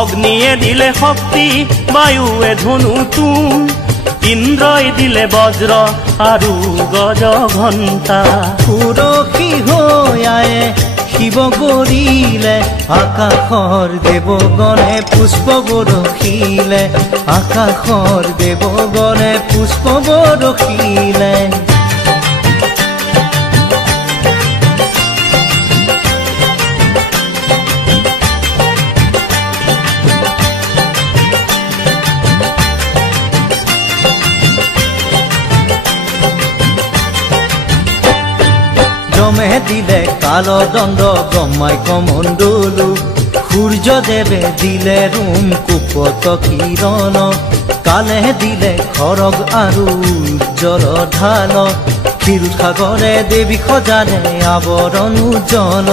অগ্নিয়ে দিলে শক্তি বায়ুৱে ধনু তুম ইন্দ্ৰই দিলে বজ্ৰ আৰু গজ ঘণ্টা পুৰখী হৈ আয়ে শিৱ গৰিলে আকাশৰ দেৱগণে পুষ্প বৰষিলে আকাশৰ দেৱগণে পুষ্প বৰষিলে যমে দিলে কালদণ্ড ব্ৰহ্মাই কমণ্ডলু সূৰ্যদেৱে দিলে ৰোম কুপত কিৰণ কালে দিলে খৰগ আৰু উজ্জ্বল ঢাল ক্ষীৰোদ সাগৰে দেৱী সজালে আৱৰণ উজ্জ্বল